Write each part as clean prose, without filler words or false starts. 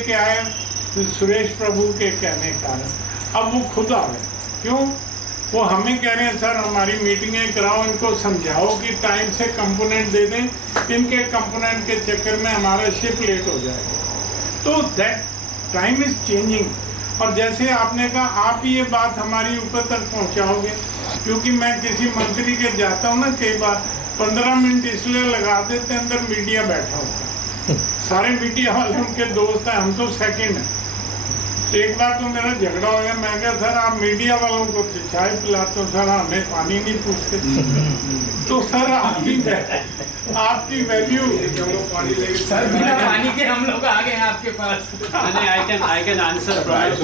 लेके आए सुरेश प्रभु के कहने कारण, अब वो खुद आ गए। क्यों? वो हमें कह रहे हैं सर हमारी मीटिंगें कराओ, इनको समझाओ कि टाइम से कंपोनेंट दे दें, इनके कंपोनेंट के चक्कर में हमारा शिप लेट हो जाएगा। तो दैट टाइम इज चेंजिंग। और जैसे आपने कहा, आप ही ये बात हमारी ऊपर तक पहुंचाओगे, क्योंकि मैं किसी मंत्री के जाता हूँ ना, कई बार 15 मिनट इसलिए लगा देते हैं, अंदर मीडिया बैठा होता है, सारे मीडिया वाले उनके दोस्त हैं, हम तो सेकंड हैं। एक बार तो मेरा झगड़ा हो गया, मैं कहा सर आप मीडिया वालों को चाय पिलाते हो, सर हमें पानी नहीं पूछते। तो सर आपकी वैल्यू सर बिना पानी के हम लोग आ गए हैं आपके पास। I can answer Pranav's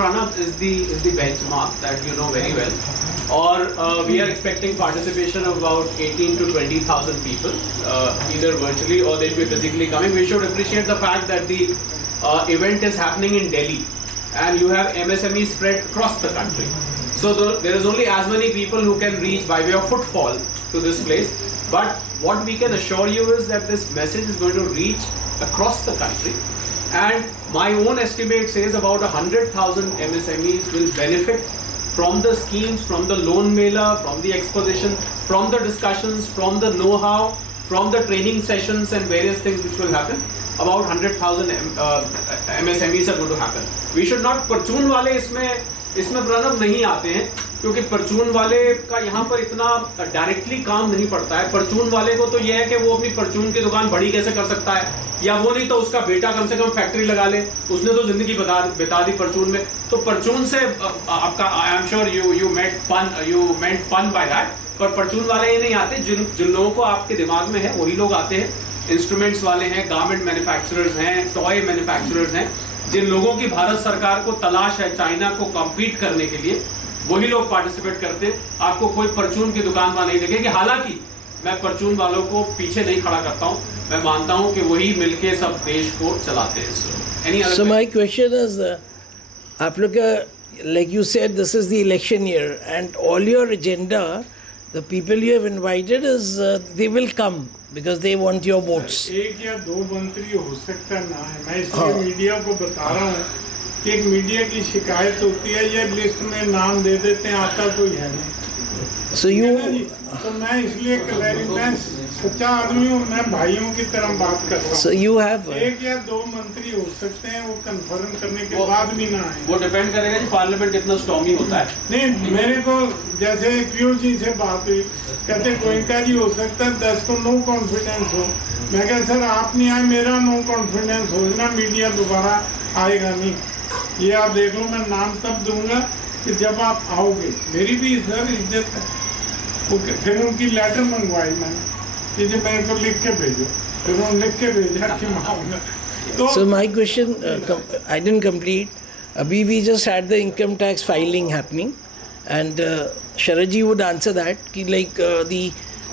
Pranav is the benchmark that you know very well. Or we are expecting participation of about 18 to 20,000 people, either virtually or they'll be physically coming. We should appreciate the fact that the event is happening in Delhi, and you have MSME spread across the country. So there is only as many people who can reach by way of footfall to this place. But what we can assure you is that this message is going to reach across the country. And my own estimate says about 100,000 MSMEs will benefit from the schemes, from the loan mailer, from the exposition, from the discussions, from the know-how, from the training sessions and various things which will happen. About 100,000 MSMEs are going to happen. We should not, परचून वाले इसमें प्रणव नहीं आते हैं, क्योंकि परचून वाले का यहाँ पर इतना डायरेक्टली काम नहीं पड़ता है। परचून वाले को तो यह है कि वो अपनी परचून की दुकान बड़ी कैसे कर सकता है, या वो नहीं तो उसका बेटा कम से कम फैक्ट्री लगा ले, उसने तो जिंदगी बिता दी परचून में। तो परचून से आपका I am sure you meant fun by that, पर परचून वाले ये नहीं आते। जिन लोगों को आपके दिमाग में है वही लोग आते हैं। इंस्ट्रूमेंट्स वाले हैं, गारमेंट मैन्युफैक्चरर्स हैं, टॉय मैन्युफैक्चरर्स हैं, जिन लोगों की भारत सरकार को तलाश है चाइना को कम्पीट करने के लिए, वही लोग पार्टिसिपेट करते हैं। आपको कोई परचून की दुकान वहां नहीं देखेगी। हालांकि मैं परचून वालों को पीछे नहीं खड़ा करता हूं, मैं मानता हूं कि वही मिलके सब देश को चलाते हैं। So my question is, आप लोग का, like you said, this is the election year and all your agenda, the people you have invited is they will come because they want your votes. एक या दो मंत्री हो सकता ना है, मैं इसलिए मीडिया को बता रहा हूँ कि एक मीडिया की शिकायत होती है, ये लिस्ट में नाम दे देते हैं, आता कोई है नहीं। So you, तो मैं इसलिए मैं सच्चा आदमी हूँ, मैं भाइयों की तरह बात कर रहा हूँ। So you have एक या दो मंत्री हो सकते हैं, वो कंफर्म करने के बाद भी ना आए। वो डिपेंड करेगा कि पार्लियामेंट कितना स्टॉर्मी होता है। नहीं, मेरे को जैसे पीयूष जी से बात हुई, कहते गोयनका जी हो सकता है 10 को नो कॉन्फिडेंस हो। मैं कहा सर आप नहीं आए, मेरा नो कॉन्फिडेंस हो ना, मीडिया दोबारा आएगा नहीं। ये आप देख लो, मैं नाम तब दूंगा कि जब आप आओगे। मेरी भी सर इज्जत है। फिर उनकी लेटर मंगवाई मैंने कि जो मेरे को लिख के भेजो, फिर उन्होंने लिख के भेजा कि मैं आऊंगा। So my question, I didn't complete. Abhi we just had the income tax filing happening, and Sharad ji would answer that कि like the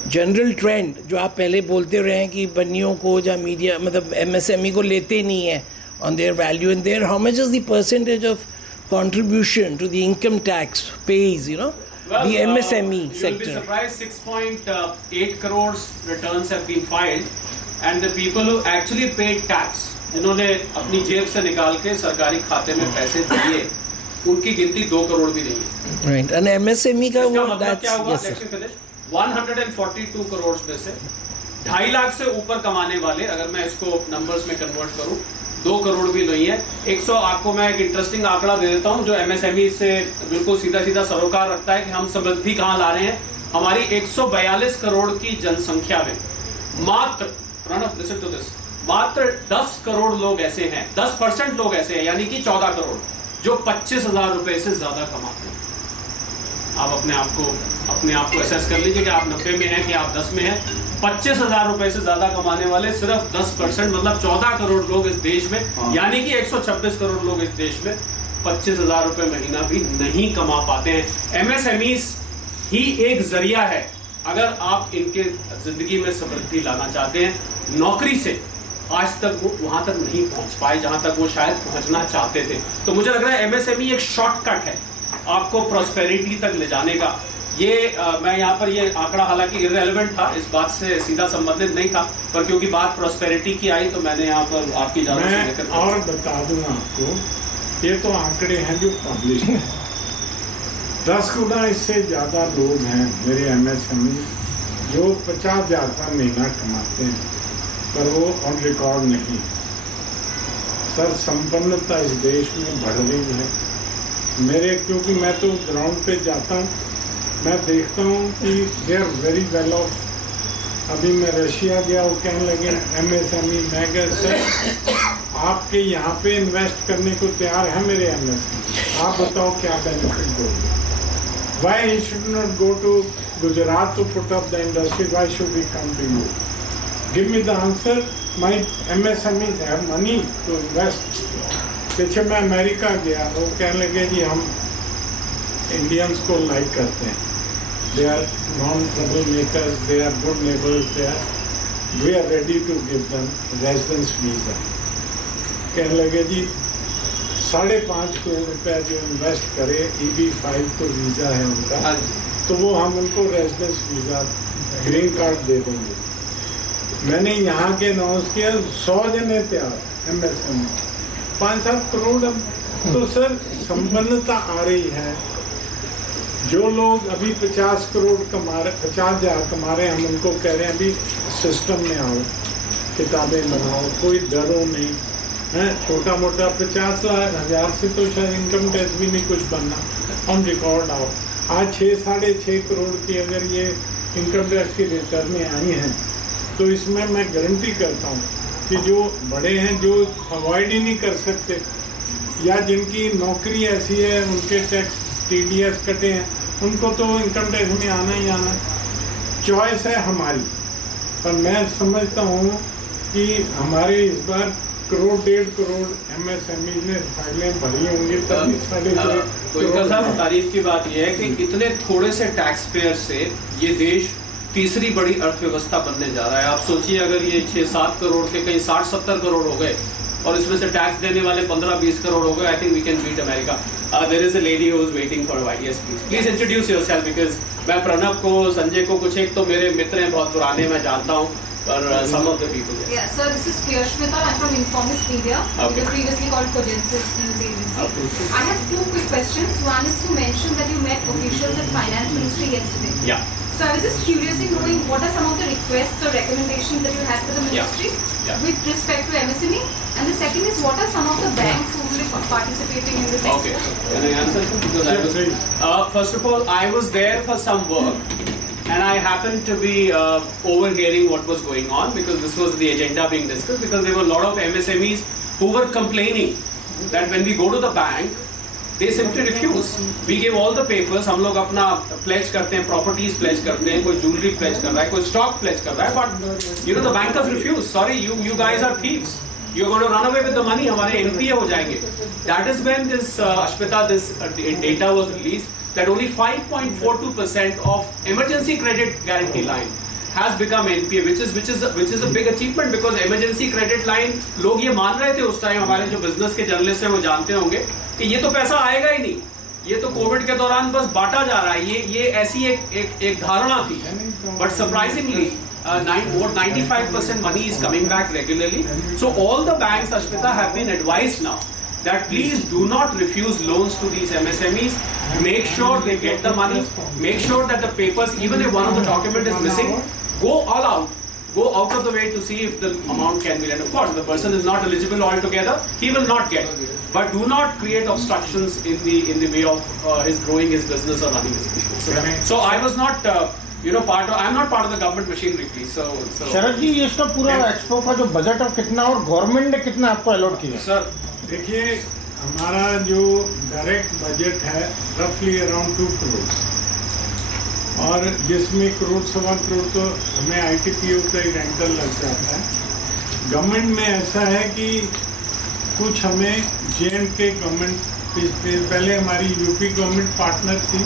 general trend जो आप पहले बोलते रहे हैं कि बनियों को या मीडिया मतलब MSME को लेते नहीं है on their value and their how much is the percentage of contribution to the income tax pays, you know, the MSME sector. You'll be surprised, 6.8 crores returns have been filed, and the people who actually paid tax, जिन्होंने अपनी जेब से निकाल के सरकारी खाते में पैसे दिए, उनकी गिनती 2 करोड़ भी नहीं है। Right, and MSME का वो मतलब क्या हुआ? Let me finish. 142 करोड़ में से 2.5 लाख से ऊपर कमाने वाले, अगर मैं इसको नंबर्स में कन्वर्ट करूं, 2 करोड़ भी नहीं है। 100 आपको मैं एक इंटरेस्टिंग आंकड़ा दे देता हूं जो MSME से बिल्कुल सीधा सरोकार रखता है कि हम समृद्धि कहां ला रहे हैं। हमारी 142 करोड़ की जनसंख्या में मात्र, प्रणव लिसन टू दिस, मात्र 10 करोड़ लोग ऐसे हैं, 10% लोग ऐसे हैं, यानी कि 14 करोड़ जो 25,000 रुपए से ज्यादा कमाते हैं। आप अपने आप को असेस कर लीजिए कि आप 90 में हैं कि आप 10 में हैं। 25,000 रुपए से ज्यादा कमाने वाले सिर्फ 10%, मतलब 14 करोड़ लोग इस देश में, यानी कि 126 करोड़ लोग इस देश में 25,000 रुपए महीना भी नहीं कमा पाते हैं। MSMEs ही एक जरिया है अगर आप इनके जिंदगी में समृद्धि लाना चाहते हैं। नौकरी से आज तक वो वहां तक नहीं पहुंच पाए जहां तक वो शायद पहुंचना चाहते थे। तो मुझे लग रहा है MSME एक शॉर्टकट है आपको प्रॉस्पेरिटी तक ले जाने का। ये मैं यहाँ पर ये आंकड़ा हालांकि इररेलेवेंट था, इस बात से सीधा संबंधित नहीं था, पर क्योंकि बात प्रॉस्पेरिटी की आई तो मैंने यहाँ पर आपकी मैं और बता दूं आपको, ये तो आंकड़े हैं जो पब्लिश हैं। 10 गुना इससे ज्यादा लोग हैं मेरे MSME जो 50,000 का महीना कमाते हैं, पर वो ऑन रिकॉर्ड नहीं। सर, संपन्नता इस देश में बढ़ रही है। मेरे क्योंकि मैं तो ग्राउंड पे जाता हूँ, मैं देखता हूँ कि they are very well off. अभी मैं रशिया गया, वो कहने लगे MSME, मैं कहा सर आपके यहाँ पे इन्वेस्ट करने को तैयार है मेरे MSME, आप बताओ क्या बेनिफिट दोगे। Why he should not go to Gujarat to put up the industry, why should we come to you, give me the answer. My MSMEs have money to invest. पीछे मैं अमेरिका गया, वो कहने लगे जी हम इंडियंस को लाइक करते हैं, they are non troublemakers, they are good neighbours, they are, we are ready to give them residence visa. कहने लगे जी 5.5 करोड़ रुपया जो इन्वेस्ट करे, EB-5 तो वीजा है उनका, तो वो हम उनको रेजिडेंस वीजा, ग्रीन कार्ड दे देंगे। मैंने यहाँ के अनाउंस किया, 100 जने तैयार MSME, 5-7 करोड़। तो सर संपन्नता आ रही है। जो लोग अभी 50 करोड़ कमा रहे, 50,000 कमा रहे हैं, हम उनको कह रहे हैं अभी सिस्टम में आओ, किताबें बनाओ, कोई डरो नहीं है। छोटा मोटा 50,000 से तो शायद इनकम टैक्स भी नहीं कुछ बनना, ऑन रिकॉर्ड आओ। आज 6-6.5 करोड़ की अगर ये इनकम टैक्स की रिटर्नें आई हैं, तो इसमें मैं गारंटी करता हूँ कि जो बड़े हैं, जो अवॉइड ही नहीं कर सकते, या जिनकी नौकरी ऐसी है, उनके टैक्स TDS कटे हैं, उनको तो इनकम टैक्स में आना ही आना। चॉइस है हमारी, पर मैं समझता हूँ कि हमारे इस बार 1-1.5 करोड़ MSME ने फाइलें भरी होंगी, तभी 3.5 साहब तारीफ की बात यह है कि इतने थोड़े से टैक्स पेयर से ये देश तीसरी बड़ी अर्थव्यवस्था बनने जा रहा है। आप सोचिए अगर ये 6-7 करोड़ के कहीं 60-70 करोड़ हो गए और इसमें से टैक्स देने वाले 15-20 करोड़ हो गए, I think we can beat America. There is a lady who is waiting for white. Yes please introduce yourself, because मैं प्रणव को, संजय को, कुछ एक तो मेरे मित्र हैं बहुत पुराने, मैं जानता हूँ, पर some of the people. Yeah, sir, this is Priyashmita. I'm from Informis Media. Okay. It was previously called Cogensis News Agency. Okay. I have 2 quick questions. One is, you mentioned that you met officials at Finance Ministry yesterday. Yeah. So I was just curious in knowing what are some of the requests or recommendations that you had for the ministry with respect to MSME, and the second is what are some of the banks who will be participating in this Okay. expo? Can I answer? Because I was, first of all, I was there for some work, and I happened to be overhearing what was going on, because this was the agenda being discussed, because there were a lot of MSMEs who were complaining that when we go to the bank, they simply refuse. We give all the papers, हम लोग अपना pledge करते हैं, properties pledge करते हैं, कोई jewelry pledge कर रहा है, कोई stock pledge कर रहा है, but you know the bankers refuse. Sorry, you guys are thieves. You're going to run away with the money. हमारे NPA हो जाएंगे. That is when this Ashmita, this data was released that only 5.42% of emergency credit guarantee line has become NPA, which is a big achievement, because emergency credit line लोग ये मान रहे थे उस time, हमारे जो business के जर्नलिस्ट हैं वो जानते होंगे कि ये तो पैसा आएगा ही नहीं, ये तो कोविड के दौरान बस बांटा जा रहा है, ये ऐसी एक धारणा थी। But surprisingly 95% money is coming back regularly. So all the banks, Ashmita, have been advised now that please do not refuse loans to these MSMEs. Make sure they get the money. Make sure that the papers, even if one of the document is missing, go all out. Go out of the way to see if the amount can be lent. Of course, the person is not eligible altogether, he will not get. But do not create obstructions in the way of his growing his business or running his business. So I was not, I'm not part of the government machinery, please. So शरद जी, ये इसका पूरा expo का जो budget और कितना, और government ने कितना आपको अलॉट किया? सर देखिए, हमारा जो डायरेक्ट बजट है रफली अराउंड 2 करोड़, और जिसमें 1-1.25 करोड़ तो हमें ITPO का ही रेंटल लग जाता है। गवर्नमेंट में ऐसा है कि कुछ हमें J&K गवर्नमेंट, पहले हमारी UP गवर्नमेंट पार्टनर थी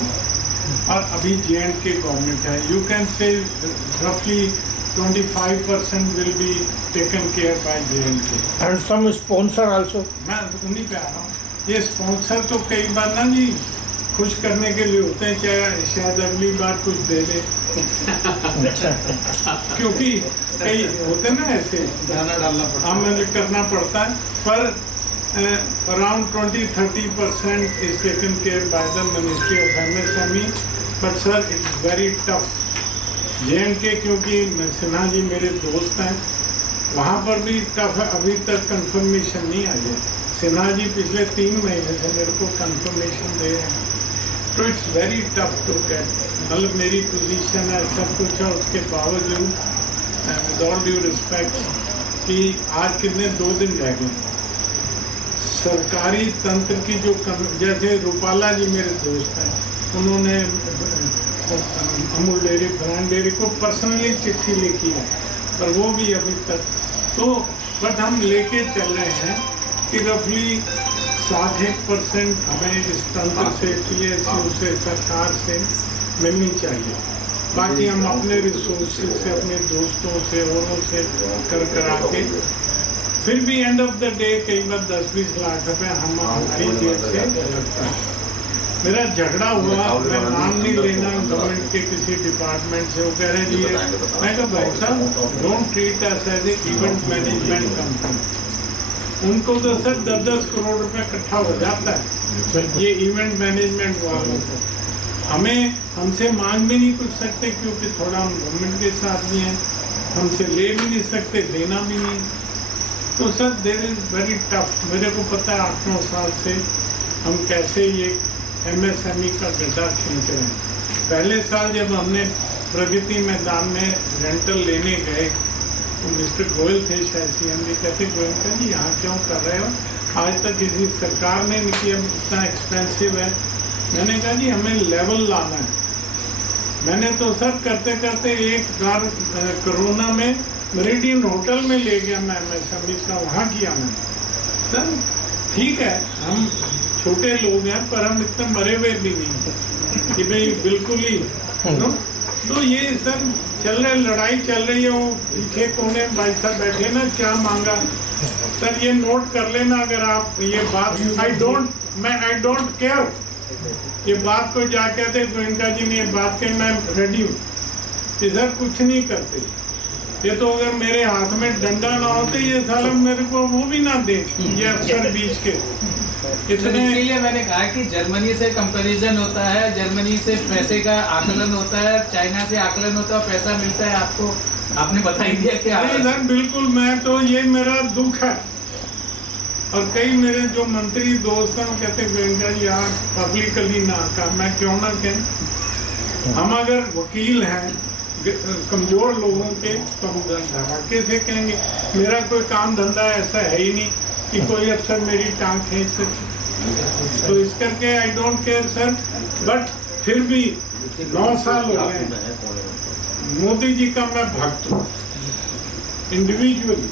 और अभी J&K गवर्नमेंट है। यू कैन से रफली 25% will be taken care by J&K. And some sponsor also. मैं उन्हीं पे आ रहा हूँ। ये स्पॉन्सर तो कई बार ना जी खुश करने के लिए होते हैं, चाहे शायद अगली बार कुछ दे दे। क्योंकि कई होते ना ऐसे दाना डालना पड़ता है, हमें करना पड़ता है, पर around 20-30% is taken care by the Ministry of MSME, but sir it's very tough. J&K क्योंकि सिन्हा जी मेरे दोस्त हैं, वहाँ पर भी टफ है, अभी तक कंफर्मेशन नहीं आई है। सिन्हा जी पिछले 3 महीने से मेरे को कंफर्मेशन दे रहे हैं, तो it's very tough to get. मतलब मेरी पोजीशन है, सब कुछ है, उसके बावजूद विद ऑल ड्यू रिस्पेक्ट कि आज कितने 2 दिन रह गए सरकारी तंत्र की जो जैसे रूपाला जी मेरे दोस्त हैं, उन्होंने अमूल डेयरी ब्रांड डेयरी को पर्सनली चिट्ठी लिखी है, पर वो भी अभी तक तो बट हम लेके चल रहे हैं कि रफली 60% हमें इस तंत्र से PSU से सरकार से मिलनी चाहिए। बाकी हम अपने रिसोर्सेज से, अपने दोस्तों से, औरों से करा के फिर भी एंड ऑफ द डे कई बार 10-20 लाख रुपए हमारी जेब से लगता है। मेरा झगड़ा हुआ, मैं नाम नहीं लेना, गवर्नमेंट के किसी डिपार्टमेंट से, वो कह रहे जी मैं कहा भाई साहब don't treat us as a event management company. उनको तो सर 10-10 करोड़ रुपए इकट्ठा हो जाता है ये इवेंट मैनेजमेंट वालों को। हमें हमसे मांग भी नहीं कुछ सकते क्योंकि थोड़ा हम गवर्नमेंट के साथ भी हैं, हमसे ले भी नहीं सकते, देना भी नहीं। तो sir there is very tough. मेरे को पता है 8-9 साल से हम कैसे ये MSME का गड्ढा खींच रहे हैं। पहले साल जब हमने प्रगति मैदान में रेंटल लेने गए तो मिस्टर गोयल थे शायद CMD, कहते गोयल जी यहाँ क्यों कर रहे हो, आज तक किसी सरकार ने नहीं किया, इतना एक्सपेंसिव है। मैंने कहा जी हमें लेवल लाना है। मैंने तो सर करते करते एक बार कोरोना में मेरिडियन होटल में ले गया मैं MSME का, वहाँ किया मैंने। सर ठीक है हम छोटे लोग हैं, पर हम इतने मरे हुए भी नहीं कि भाई बिल्कुल ही तो ये सर चल रहे, लड़ाई चल रही है। वो पीछे कोने भाई साहब बैठे ना, क्या मांगा सर ये नोट कर लेना अगर आप ये बात आई डोंट केयर, ये बात को जा कहते गोयनका जी ने ये बात के मैं रेडी हूँ, इधर कुछ नहीं करते। ये तो अगर मेरे हाथ में डंडा ना होते ये साला मेरे को वो भी ना दे, ये अफसर बीच के इतने। इसीलिए मैंने कहा कि जर्मनी से कंपैरिजन होता है, जर्मनी से पैसे का आकलन होता है, चाइना से आकलन होता है, पैसा मिलता है आपको। आपने बता ही दिया क्या नहीं सर बिल्कुल, मैं तो ये मेरा दुख है। और कई मेरे जो मंत्री दोस्त हैं वो कहते गोयनका जी यार पब्लिकली ना कर, मैं क्यों ना कहें। हम अगर वकील हैं कमजोर लोगों के तो हम धड़ाके से कहेंगे। मेरा कोई काम धंधा ऐसा है ही नहीं कि कोई अफसर मेरी टांग खींच सके, तो इस करके I don't care sir. But फिर भी 9 साल हो गए मोदी जी का मैं भक्त हूँ इंडिविजुअली।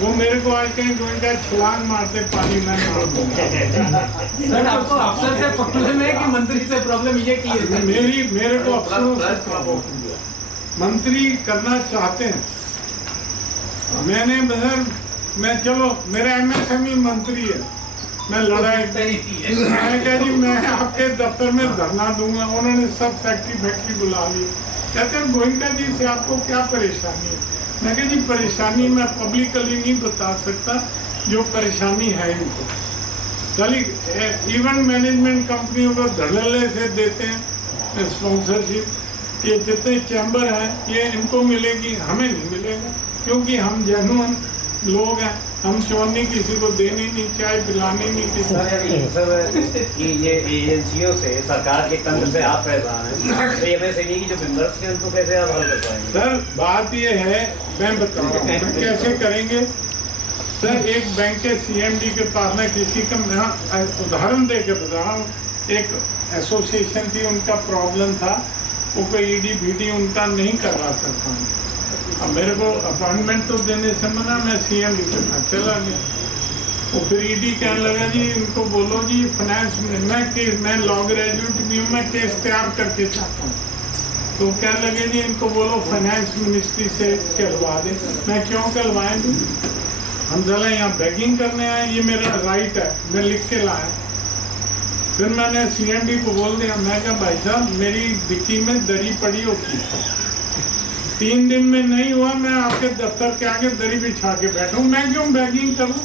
वो मेरे को आज कहीं गोयनका छलांग मारते पानी में सर आपको अफसर से प्रॉब्लम है कि मंत्री से प्रॉब्लम ये की है? मेरे को अफसरों से प्रॉब्लम, मंत्री करना चाहते हैं। मैंने सर मैं चलो मेरा MSME मंत्री है, मैं लड़ाई मैं कह जी मैं आपके दफ्तर में धरना दूंगा। उन्होंने सब फैक्ट्री बुला ली, कहते हैं गोयनका जी से आपको क्या परेशानी है। मैं कह जी परेशानी मैं पब्लिकली नहीं बता सकता, जो परेशानी है इनको। चलिए इवेंट मैनेजमेंट कंपनियों को धड़ल्ले से देते हैं स्पॉन्सरशिप, ये जितने चैम्बर हैं ये इनको मिलेगी, हमें नहीं मिलेगा क्योंकि हम जेन्युइन लोग हैं। हम चोरनी किसी को देनी नहीं, चाय पिलानी नहीं किसी सर ये एजेंसियों से सरकार के तंत्र से आप परेशान हैं, तो MSME की जो मेंबर्स हैं उनको कैसे आप हल कर पाएंगे? सर बात ये है, मैं बता रहा हूँ कैसे करेंगे। सर एक बैंक के CMD के पास में किसी का, मैं उदाहरण दे के बता रहा हूँ, एक एसोसिएशन थी, उनका प्रॉब्लम था, वो कोई ED BD उनका नहीं करवा सकता। अब मेरे को अपॉइंटमेंट तो देने से मना, मैं CMD के पास चला गया। वो फिर ED कहने लगा जी इनको बोलो जी फाइनेंस में मैं लॉ ग्रेजुएट भी हूँ, मैं केस तैयार करके चाहता हूँ। तो कहने लगे जी इनको बोलो फाइनेंस मिनिस्ट्री से करवा दे। मैं क्यों करवाएंगे, हम जरा यहाँ बेगिंग करने आए, ये मेरा राइट है, मैं लिख के लाया। फिर मैंने CND को बोल दिया, मैं कहा भाई साहब मेरी डिक्की में दरी पड़ी होती है, 3 दिन में नहीं हुआ मैं आपके दफ्तर के आगे दरी बिछा के बैठूं, मैं क्यों बैगिंग करूं?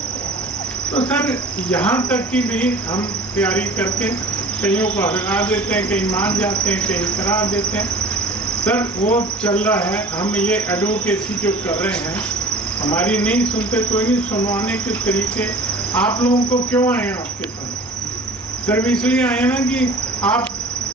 तो सर यहाँ तक की भी हम तैयारी करके कईयों को हटा देते हैं, कहीं मान जाते हैं, कहीं करा देते हैं। सर वो चल रहा है, हम ये एडवोकेसी जो कर रहे हैं, हमारी नहीं सुनते, कोई नहीं सुनवाने के तरीके। आप लोगों को क्यों आए आपके पास? सिर्फ इसलिए आए ना कि आप